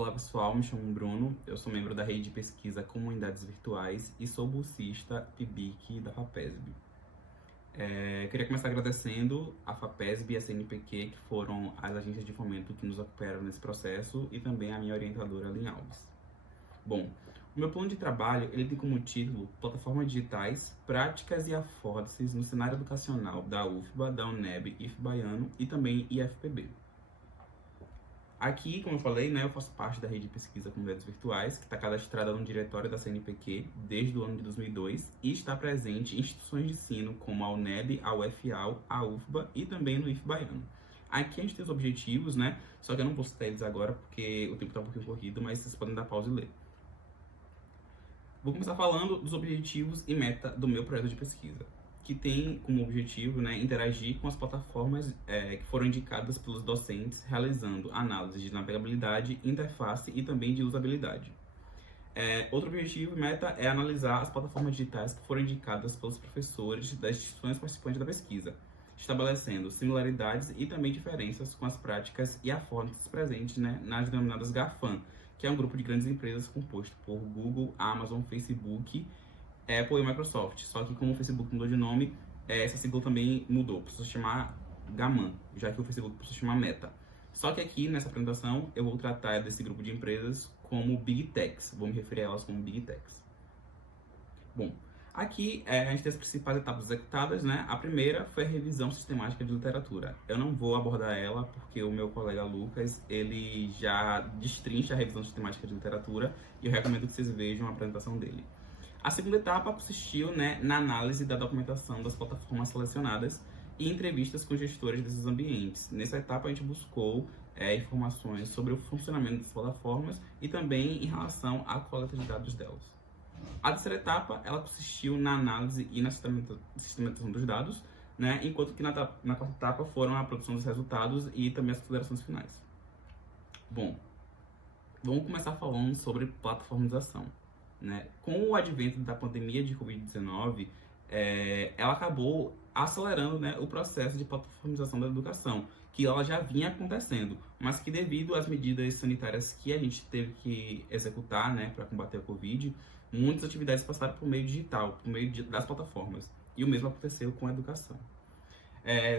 Olá pessoal, me chamo Bruno, eu sou membro da rede de pesquisa Comunidades Virtuais e sou bolsista PIBIC da FAPESB. Queria começar agradecendo a FAPESB e a CNPq, que foram as agências de fomento que nos apoiaram nesse processo, e também a minha orientadora, Aline Alves. Bom, o meu plano de trabalho ele tem como título Plataformas Digitais, Práticas e Afórdices no Cenário Educacional da UFBA, da UNEB, IFBaiano e também IFPB. Aqui, como eu falei, eu faço parte da rede de pesquisa Comunidades Virtuais, que está cadastrada no diretório da CNPq desde o ano de 2002 e está presente em instituições de ensino como a UNEB, a UFAL, a UFBA e também no IFBaiano. Aqui a gente tem os objetivos, só que eu não posso citar eles agora porque o tempo está um pouquinho corrido, mas vocês podem dar pausa e ler. Vou começar falando dos objetivos e meta do meu projeto de pesquisa, que tem como objetivo interagir com as plataformas que foram indicadas pelos docentes, realizando análise de navegabilidade, interface e também de usabilidade. Outro objetivo e meta é analisar as plataformas digitais que foram indicadas pelos professores das instituições participantes da pesquisa, estabelecendo similaridades e também diferenças com as práticas e afórdices presentes nas denominadas GAFAM, que é um grupo de grandes empresas composto por Google, Amazon, Facebook, Apple e Microsoft. Só que como o Facebook mudou de nome, essa sigla também mudou, passou a se chamar Gaman, já que o Facebook passou a se chamar Meta. Só que aqui nessa apresentação eu vou tratar desse grupo de empresas como Big Techs, vou me referir a elas como Big Techs. Bom, aqui a gente tem as principais etapas executadas, A primeira foi a revisão sistemática de literatura. Eu não vou abordar ela porque o meu colega Lucas, ele já destrincha a revisão sistemática de literatura e eu recomendo que vocês vejam a apresentação dele. A segunda etapa consistiu na análise da documentação das plataformas selecionadas e entrevistas com gestores desses ambientes. Nessa etapa a gente buscou informações sobre o funcionamento das plataformas e também em relação à coleta de dados delas. A terceira etapa ela consistiu na análise e na sistematização dos dados, enquanto que na quarta etapa foram a produção dos resultados e também as considerações finais. Bom, vamos começar falando sobre plataformização. Com o advento da pandemia de Covid-19, ela acabou acelerando o processo de plataformização da educação, que ela já vinha acontecendo, mas que devido às medidas sanitárias que a gente teve que executar para combater a Covid, muitas atividades passaram por meio digital, por meio das plataformas, e o mesmo aconteceu com a educação.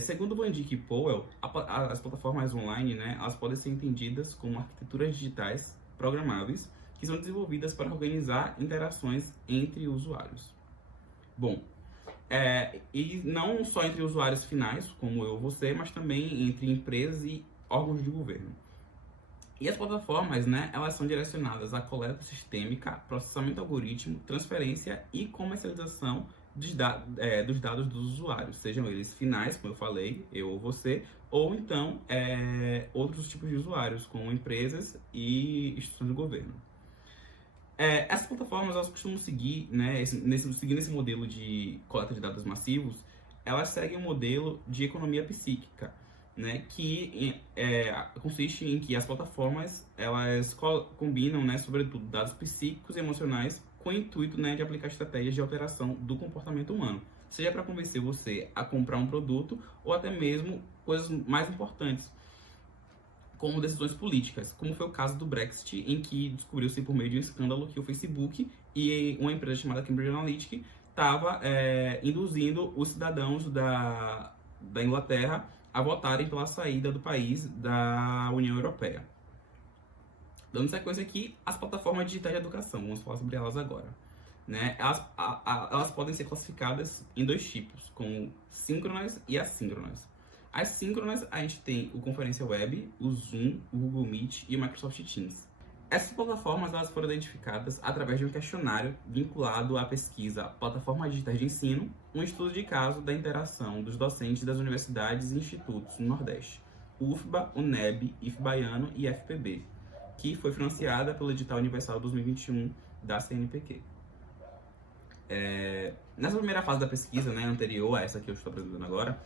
Segundo Van Dijk e Powell, as plataformas online elas podem ser entendidas como arquiteturas digitais programáveis que são desenvolvidas para organizar interações entre usuários. Bom, e não só entre usuários finais, como eu ou você, mas também entre empresas e órgãos de governo. E as plataformas, elas são direcionadas à coleta sistêmica, processamento algoritmo, transferência e comercialização dos dados dos usuários, sejam eles finais, como eu falei, eu ou você, ou então outros tipos de usuários, como empresas e instituições do governo. Essas plataformas elas costumam seguir, seguindo esse modelo de coleta de dados massivos, elas seguem um modelo de economia psíquica, que consiste em que as plataformas elas combinam, sobretudo, dados psíquicos e emocionais com o intuito de aplicar estratégias de alteração do comportamento humano, seja para convencer você a comprar um produto ou até mesmo coisas mais importantes, como decisões políticas, como foi o caso do Brexit, em que descobriu-se por meio de um escândalo que o Facebook e uma empresa chamada Cambridge Analytica estava induzindo os cidadãos da Inglaterra a votarem pela saída do país da União Europeia. Dando sequência aqui, as plataformas digitais de educação, vamos falar sobre elas agora. Elas podem ser classificadas em dois tipos, como síncronas e assíncronas. As síncronas, a gente tem o Conferência Web, o Zoom, o Google Meet e o Microsoft Teams. Essas plataformas elas foram identificadas através de um questionário vinculado à pesquisa Plataformas Digitais de Ensino, um estudo de caso da interação dos docentes das universidades e institutos no Nordeste, UFBA, UNEB, IFBaiano e IFPB, que foi financiada pelo Edital Universal 2021 da CNPq. Nessa primeira fase da pesquisa, anterior a essa que eu estou apresentando agora,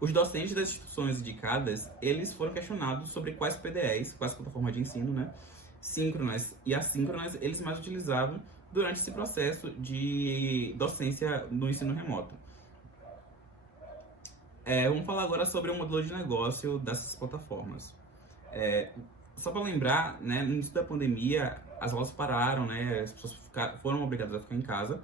os docentes das instituições indicadas, eles foram questionados sobre quais PDEs, quais plataformas de ensino, síncronas e assíncronas, eles mais utilizavam durante esse processo de docência no ensino remoto. Vamos falar agora sobre o modelo de negócio dessas plataformas. Só para lembrar, né, no início da pandemia, as aulas pararam, né, as pessoas foram obrigadas a ficar em casa.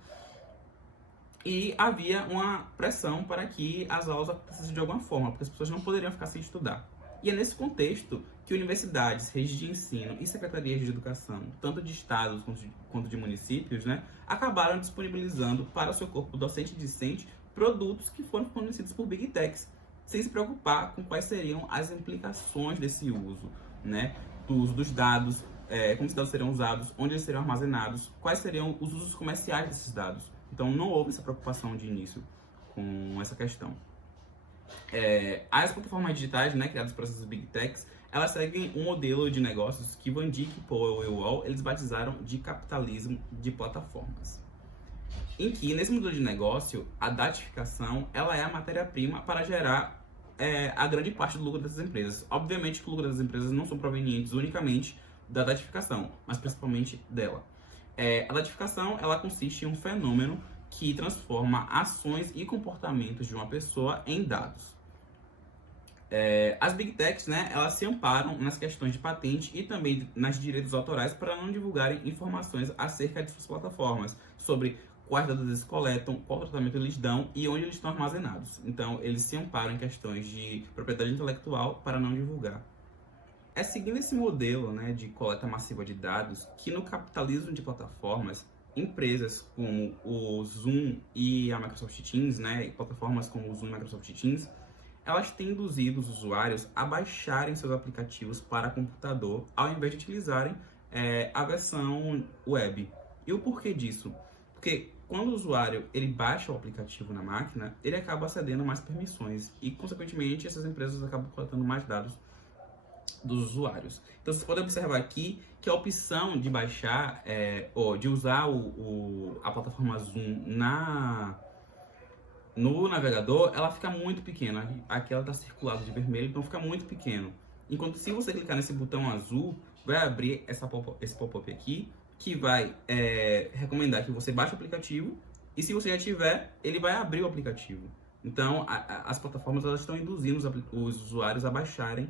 E havia uma pressão para que as aulas acontecessem de alguma forma, porque as pessoas não poderiam ficar sem estudar. E é nesse contexto que universidades, redes de ensino e secretarias de educação, tanto de estados quanto de municípios, né, acabaram disponibilizando para o seu corpo docente e discente produtos que foram fornecidos por Big Techs, sem se preocupar com quais seriam as implicações desse uso, né, do uso dos dados, como esses dados seriam usados, onde eles seriam armazenados, quais seriam os usos comerciais desses dados. Então, não houve essa preocupação de início com essa questão. As plataformas digitais, né, criadas por essas Big Techs, elas seguem um modelo de negócios que Van Dijk, Powell e Wall, eles batizaram de capitalismo de plataformas. Em que, nesse modelo de negócio, a datificação ela é a matéria-prima para gerar a grande parte do lucro dessas empresas. Obviamente que o lucro das empresas não são provenientes unicamente da datificação, mas principalmente dela. A datificação ela consiste em um fenômeno que transforma ações e comportamentos de uma pessoa em dados. As Big Techs, né, elas se amparam nas questões de patente e também nas direitos autorais para não divulgarem informações acerca de suas plataformas, sobre quais dados eles coletam, qual tratamento eles dão e onde eles estão armazenados. Então, eles se amparam em questões de propriedade intelectual para não divulgar. É seguindo esse modelo, né, de coleta massiva de dados que no capitalismo de plataformas, empresas como o Zoom e a Microsoft Teams, né, e plataformas como o Zoom e a Microsoft Teams, elas têm induzido os usuários a baixarem seus aplicativos para computador ao invés de utilizarem a versão web. E o porquê disso? Porque quando o usuário ele baixa o aplicativo na máquina, ele acaba cedendo mais permissões e, consequentemente, essas empresas acabam coletando mais dados dos usuários. Então, vocês podem observar aqui que a opção de baixar ou de usar a plataforma Zoom no navegador, ela fica muito pequena. Aqui ela está circulada de vermelho, então fica muito pequeno. Enquanto se você clicar nesse botão azul, vai abrir esse pop-up aqui, que vai recomendar que você baixe o aplicativo, e se você já tiver, ele vai abrir o aplicativo. Então, as plataformas elas estão induzindo os usuários a baixarem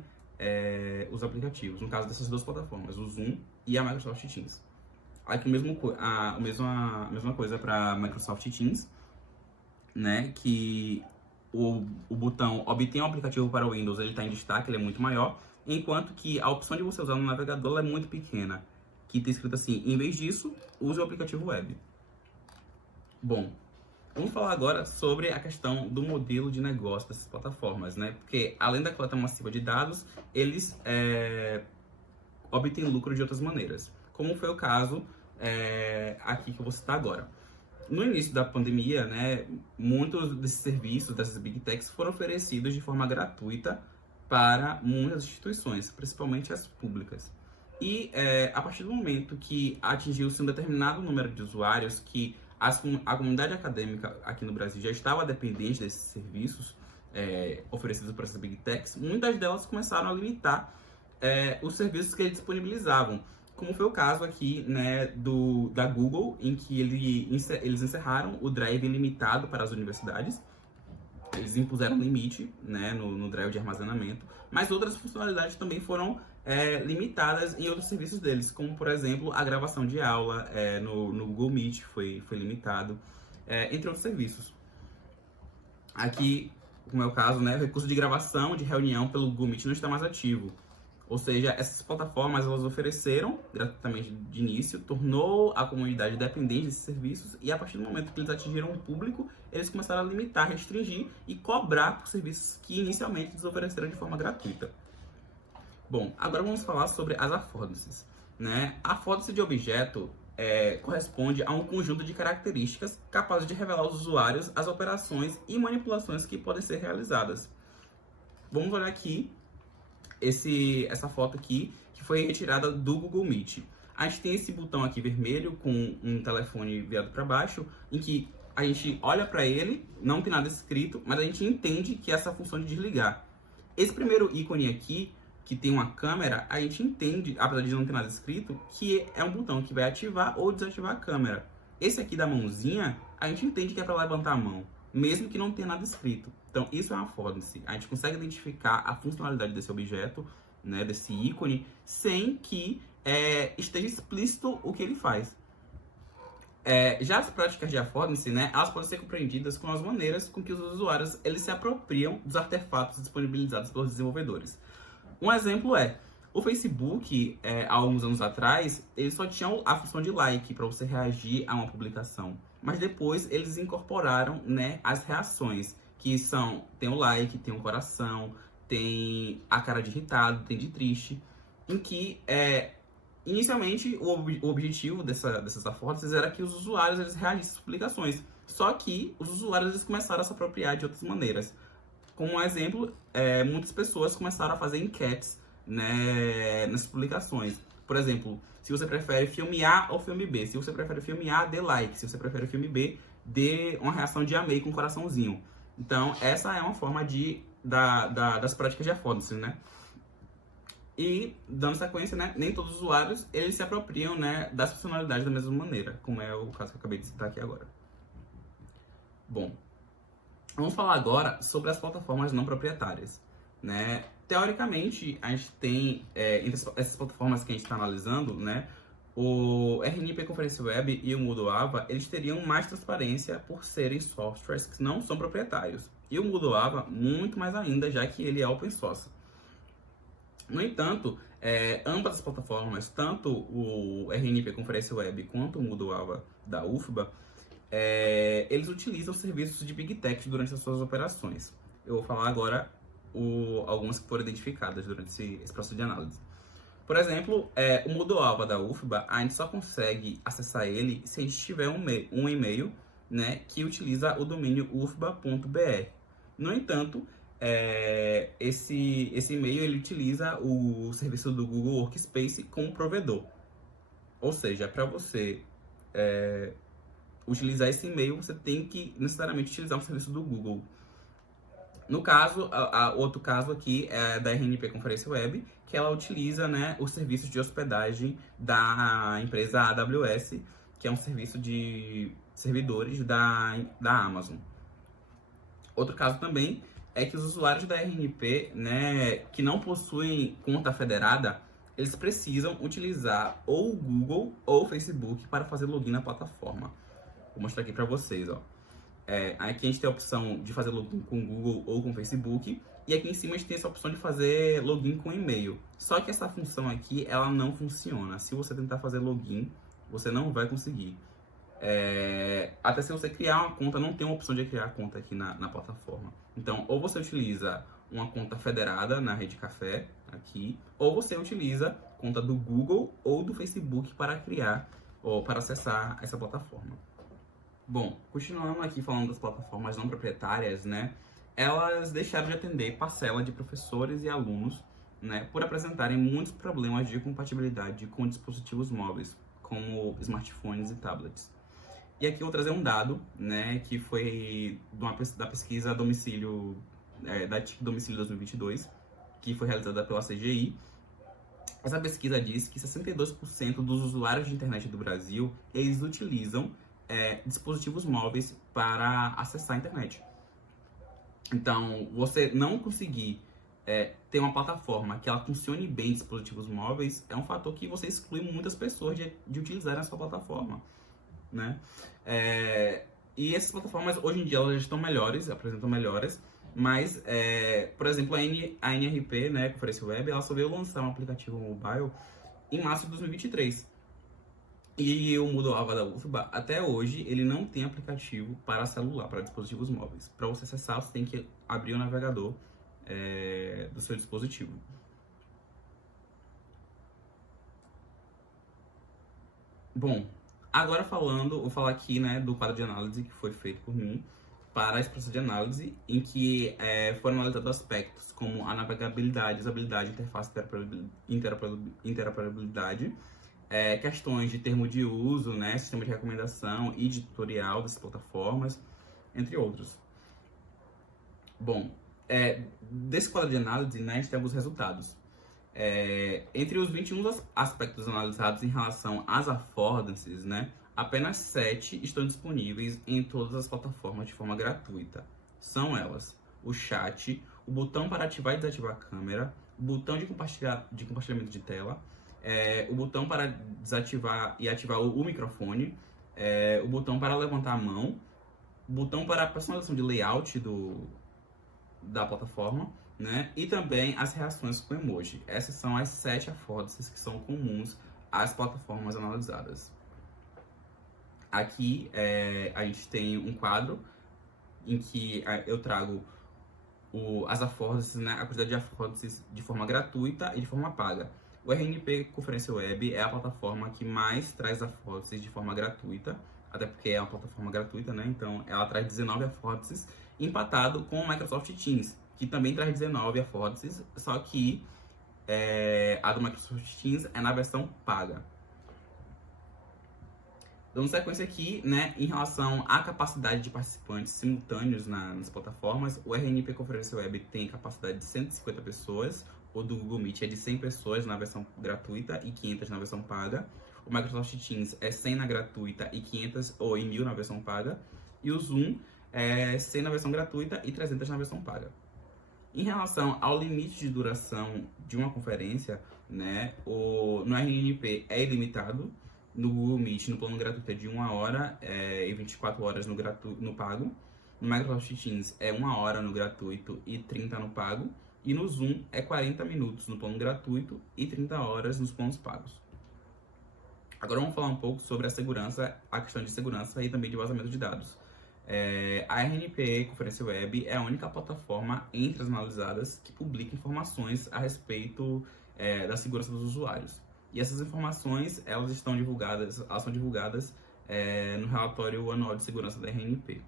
os aplicativos, no caso dessas duas plataformas, o Zoom e a Microsoft Teams. Aqui a mesma coisa para a Microsoft Teams, né, que o botão obter um aplicativo para o Windows ele está em destaque, ele é muito maior, enquanto que a opção de você usar no navegador é muito pequena, que está escrito assim: em vez disso, use o aplicativo web. Bom, vamos falar agora sobre a questão do modelo de negócio dessas plataformas, né? Porque além da coleta massiva de dados, eles obtêm lucro de outras maneiras, como foi o caso aqui que eu vou citar agora. No início da pandemia, né, muitos desses serviços, dessas Big Techs, foram oferecidos de forma gratuita para muitas instituições, principalmente as públicas. E a partir do momento que atingiu-se um determinado número de usuários, que a comunidade acadêmica aqui no Brasil já estava dependente desses serviços oferecidos por essas Big Techs, muitas delas começaram a limitar os serviços que eles disponibilizavam, como foi o caso aqui, né, da Google, em que eles encerraram o Drive ilimitado para as universidades. Eles impuseram um limite, né, no Drive de armazenamento, mas outras funcionalidades também foram limitadas em outros serviços deles, como, por exemplo, a gravação de aula no Google Meet foi limitado, entre outros serviços. Aqui, como é o caso, né, o recurso de gravação de reunião pelo Google Meet não está mais ativo. Ou seja, essas plataformas elas ofereceram gratuitamente de início, tornou a comunidade dependente desses serviços, e a partir do momento que eles atingiram o público, eles começaram a limitar, restringir e cobrar por serviços que inicialmente eles ofereceram de forma gratuita. Bom, agora vamos falar sobre as affordances, né? A affordancy de objeto corresponde a um conjunto de características capazes de revelar aos usuários as operações e manipulações que podem ser realizadas. Vamos olhar aqui essa foto aqui, que foi retirada do Google Meet. A gente tem esse botão aqui vermelho com um telefone virado para baixo, em que a gente olha para ele, não tem nada escrito, mas a gente entende que é essa função de desligar. Esse primeiro ícone aqui, que tem uma câmera, a gente entende, apesar de não ter nada escrito, que é um botão que vai ativar ou desativar a câmera. Esse aqui da mãozinha, a gente entende que é para levantar a mão, mesmo que não tenha nada escrito. Então, isso é uma affordancy. A gente consegue identificar a funcionalidade desse objeto, né, desse ícone, sem que esteja explícito o que ele faz. Já as práticas de affordancy, né, elas podem ser compreendidas com as maneiras com que os usuários eles se apropriam dos artefatos disponibilizados pelos desenvolvedores. Um exemplo o Facebook, há alguns anos atrás, ele só tinha a função de like para você reagir a uma publicação. Mas depois eles incorporaram, né, as reações, que tem o like, tem o coração, tem a cara de irritado, tem de triste, em que inicialmente o objetivo dessas affordances era que os usuários eles reagissem às publicações. Só que os usuários eles começaram a se apropriar de outras maneiras. Como um exemplo, muitas pessoas começaram a fazer enquetes, né, nas publicações. Por exemplo, se você prefere filme A ou filme B. Se você prefere filme A, dê like. Se você prefere filme B, dê uma reação de amei com um coraçãozinho. Então, essa é uma forma das práticas de affordancy, né? E, dando sequência, né, nem todos os usuários eles se apropriam, né, das funcionalidades da mesma maneira, como é o caso que eu acabei de citar aqui agora. Bom, vamos falar agora sobre as plataformas não proprietárias, né? Teoricamente, a gente tem, entre essas plataformas que a gente está analisando, né, o RNP Conference Web e o Moodle Ava, eles teriam mais transparência por serem softwares que não são proprietários. E o Moodle Ava, muito mais ainda, já que ele é open source. No entanto, ambas as plataformas, tanto o RNP Conference Web quanto o Moodle Ava da UFBA, eles utilizam serviços de Big Tech durante as suas operações. Eu vou falar agora algumas que foram identificadas durante esse processo de análise. Por exemplo, o Moodle Ava da UFBA, a gente só consegue acessar ele se a gente tiver um e-mail, né, que utiliza o domínio ufba.br. No entanto, esse e-mail ele utiliza o serviço do Google Workspace como provedor. Ou seja, para você utilizar esse e-mail, você tem que necessariamente utilizar um serviço do Google. No caso, outro caso aqui é da RNP Conference Web, que ela utiliza, né, os serviços de hospedagem da empresa AWS, que é um serviço de servidores da Amazon. Outro caso também é que os usuários da RNP, né, que não possuem conta federada, eles precisam utilizar ou o Google ou o Facebook para fazer login na plataforma. Vou mostrar aqui para vocês, ó. Aqui a gente tem a opção de fazer login com o Google ou com o Facebook, e aqui em cima a gente tem essa opção de fazer login com e-mail. Só que essa função aqui, ela não funciona. Se você tentar fazer login, você não vai conseguir. Até se você criar uma conta, não tem uma opção de criar conta aqui na plataforma. Então, ou você utiliza uma conta federada na Rede Café, aqui, ou você utiliza conta do Google ou do Facebook para criar ou para acessar essa plataforma. Bom, continuando aqui falando das plataformas não proprietárias, né, elas deixaram de atender parcela de professores e alunos, né, por apresentarem muitos problemas de compatibilidade com dispositivos móveis, como smartphones e tablets. E aqui eu vou trazer um dado, né, que foi da pesquisa domicílio, da TIC Domicílio 2022, que foi realizada pela CGI. Essa pesquisa diz que 62% dos usuários de internet do Brasil, eles utilizam dispositivos móveis para acessar a internet. Então, você não conseguir ter uma plataforma que ela funcione bem em dispositivos móveis é um fator que você exclui muitas pessoas de utilizarem a sua plataforma, né? E essas plataformas, hoje em dia, elas estão melhores, apresentam melhores, mas, por exemplo, a NRP, né, Conference Web, ela só veio lançar um aplicativo mobile em março de 2023. E o Moodle Ava da UFBA, até hoje, ele não tem aplicativo para celular, para dispositivos móveis. Para você acessar, você tem que abrir o navegador do seu dispositivo. Bom, agora vou falar aqui, né, do quadro de análise que foi feito por mim para esse processo de análise, em que foram analisados aspectos como a navegabilidade, usabilidade, interface, interoperabilidade, questões de termo de uso, né, sistema de recomendação e de tutorial dessas plataformas, entre outros. Bom, desse quadro de análise, né, a gente tem alguns resultados. Entre os 21 aspectos analisados em relação às affordances, né, apenas 7 estão disponíveis em todas as plataformas de forma gratuita. São elas: o chat, o botão para ativar e desativar a câmera, o botão de compartilhamento de tela, o botão para desativar e ativar o microfone, o botão para levantar a mão, o botão para personalização de layout da plataforma, né? E também as reações com emoji. Essas são as 7 affordances que são comuns às plataformas analisadas. Aqui a gente tem um quadro em que eu trago as affordances, né, a quantidade de affordances de forma gratuita e de forma paga. O RNP Conferência Web é a plataforma que mais traz affordances de forma gratuita, até porque é uma plataforma gratuita, né? Então ela traz 19 affordances, empatado com o Microsoft Teams, que também traz 19 affordances, só que a do Microsoft Teams é na versão paga. Dando sequência aqui, né, em relação à capacidade de participantes simultâneos nas plataformas, o RNP Conferência Web tem capacidade de 150 pessoas, o do Google Meet é de 100 pessoas na versão gratuita e 500 na versão paga. O Microsoft Teams é 100 na gratuita e 500 ou 1000 na versão paga. E o Zoom é 100 na versão gratuita e 300 na versão paga. Em relação ao limite de duração de uma conferência, né, no RNP é ilimitado. No Google Meet, no plano gratuito, é de 1 hora e 24 horas no pago. No Microsoft Teams é 1 hora no gratuito e 30 no pago. E no Zoom é 40 minutos no plano gratuito e 30 horas nos planos pagos. Agora vamos falar um pouco sobre a questão de segurança e também de vazamento de dados. A RNP Conferência Web é a única plataforma entre as analisadas que publica informações a respeito da segurança dos usuários. E essas informações, elas são divulgadas no relatório anual de segurança da RNP.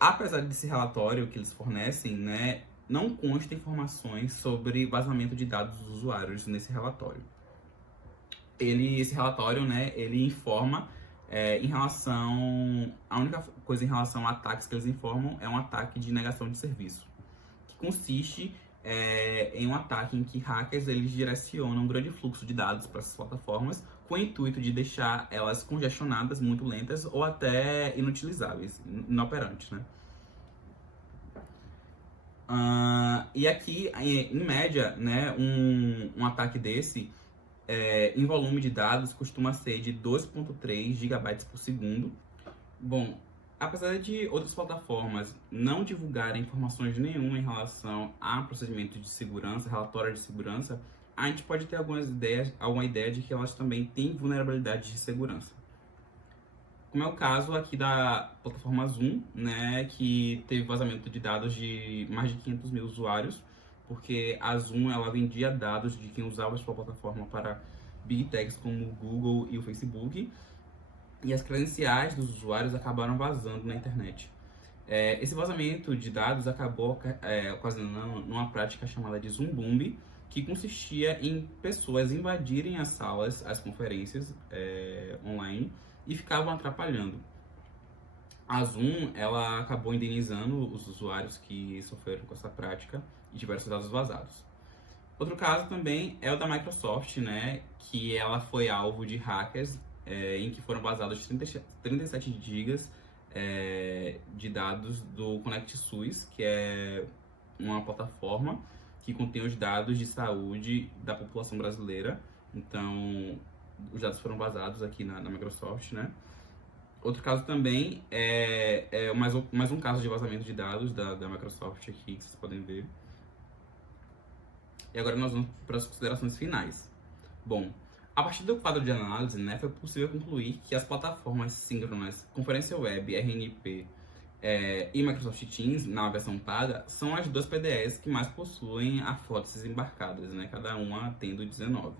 Apesar desse relatório que eles fornecem, né, não consta informações sobre vazamento de dados dos usuários nesse relatório. Esse relatório, né, ele informa em relação... A única coisa em relação a ataques que eles informam é um ataque de negação de serviço, que consiste em um ataque em que hackers eles direcionam um grande fluxo de dados para essas plataformas com o intuito de deixar elas congestionadas, muito lentas ou até inutilizáveis, inoperantes, né? E aqui, em média, né, um ataque desse em volume de dados costuma ser de 2,3 GB por segundo. Bom, apesar de outras plataformas não divulgarem informações nenhuma em relação a procedimento de segurança, relatório de segurança, a gente pode ter alguma ideia de que elas também têm vulnerabilidades de segurança. Como é o caso aqui da plataforma Zoom, né, que teve vazamento de dados de mais de 500 mil usuários, porque a Zoom ela vendia dados de quem usava a sua plataforma para Big Techs como o Google e o Facebook, e as credenciais dos usuários acabaram vazando na internet. Esse vazamento de dados acabou ocasionando numa prática chamada de Zoom Bombing, que consistia em pessoas invadirem as salas, as conferências online e ficavam atrapalhando. A Zoom ela acabou indenizando os usuários que sofreram com essa prática e tiveram seus dados vazados. Outro caso também é o da Microsoft, né, que ela foi alvo de hackers em que foram vazados 37 GB de dados do ConnectSUS, que é uma plataforma que contém os dados de saúde da população brasileira. Então, os dados foram vazados aqui na Microsoft, né? Outro caso também é mais um caso de vazamento de dados da Microsoft aqui, que vocês podem ver. E agora nós vamos para as considerações finais. Bom, a partir do quadro de análise, né, foi possível concluir que as plataformas síncronas Conferência Web, RNP e Microsoft Teams, na versão paga, são as duas PDEs que mais possuem affordances embarcadas, né, cada uma tendo 19.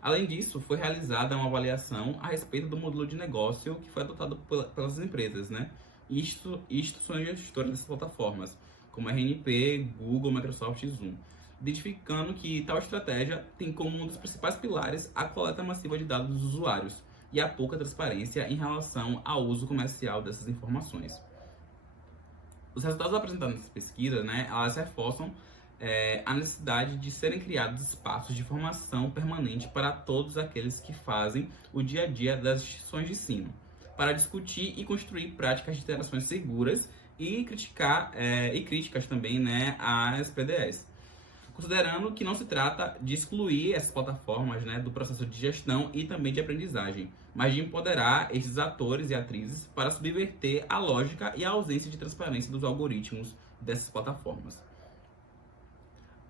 Além disso, foi realizada uma avaliação a respeito do modelo de negócio que foi adotado pelas empresas, né, e instituições gestoras dessas plataformas, como RNP, Google, Microsoft e Zoom, identificando que tal estratégia tem como um dos principais pilares a coleta massiva de dados dos usuários e a pouca transparência em relação ao uso comercial dessas informações. Os resultados apresentados nessa pesquisa, né, elas reforçam a necessidade de serem criados espaços de formação permanente para todos aqueles que fazem o dia a dia das instituições de ensino, para discutir e construir práticas de interações seguras e críticas também, né, às PDEs. considerando que não se trata de excluir essas plataformas, né, do processo de gestão e também de aprendizagem, mas de empoderar esses atores e atrizes para subverter a lógica e a ausência de transparência dos algoritmos dessas plataformas.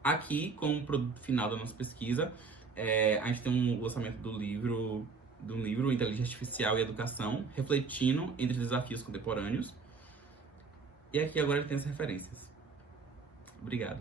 Aqui, como produto final da nossa pesquisa, a gente tem um lançamento do livro Inteligência Artificial e Educação, refletindo entre desafios contemporâneos. E aqui agora ele tem as referências. Obrigado.